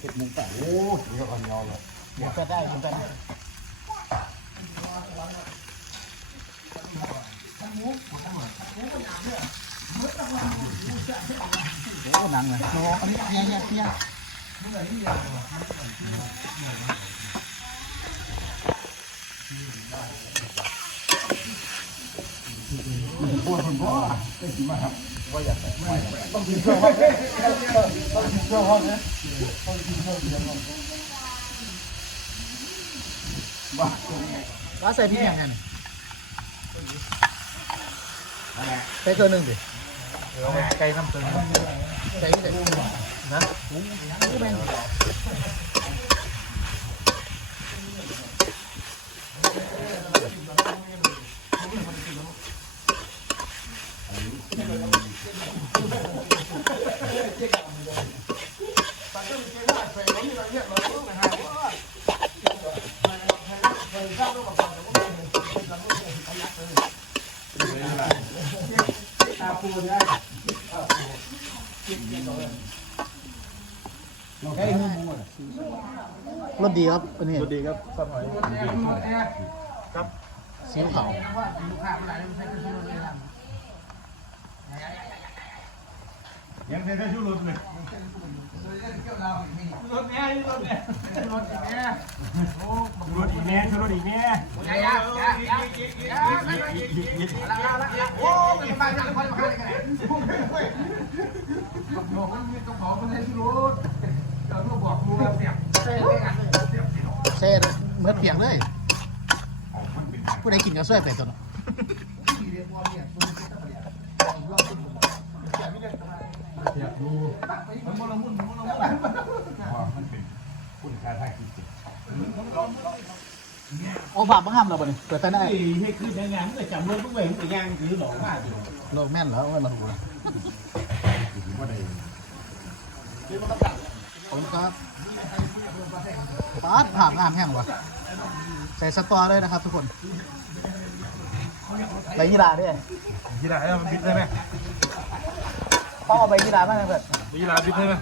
เจ็ดโมงแปดโอ้ยเดี๋ยวก่อนยาวเลยเดี๋ยวก็ได้เหมือนกันโอ้หนังเลยโอ้อันนี้เนี่ยเนี่ยเนี่ยปวดหัวได้กินมาครับบ่องห้องต้องกินเครื่องห้องนะ บ้าว่าใส่พริกยังไงนี่ใส่ตัวหนึ่งดิไก่น้ำตัวนึงใส่ใส่นะโอ้แม่ง เฮ้ยมือมือ รสดีครับอันนี้สวัสดีครับสมัยซีอิ๊วขาว ยังได้ได้ชูรถเลยรถแม่รถแม่รถแม่ชูรถอีกแม่ชูรถอีกแม่ยายายายายาโอ้เป็นบ้านจังคนมาขายกันบอกว่ามีต้องขอคนให้ที่รถเราต้องบอกรู้แล้วเสียบเสียบกันเลยเสียบสิเซ่เมื่อเปียกเลยผู้ใดกินก็ช่วยไปตัวเนาะ อยากดูมันมันมันมันมันมันเป็นคุณค่าทางจิตใจโอ้ผ่าบังคับเราบ่นี่เปิดตาได้ให้คือในงานแต่จำรถทุกเวงแต่ย่างคือหลอกมากอยู่โลแม่นแล้วไม่มาหูแล้วว่าได้ขอบคุณครับปาดผ่างามแห้งวะใส่สตอเลยนะครับทุกคนใบยี่ราด้วยยีราฟมันบิดได้ไหม พ่อเอาใบยี่ราบ้างนะเพื่อนยีราฟบิดได้ไหม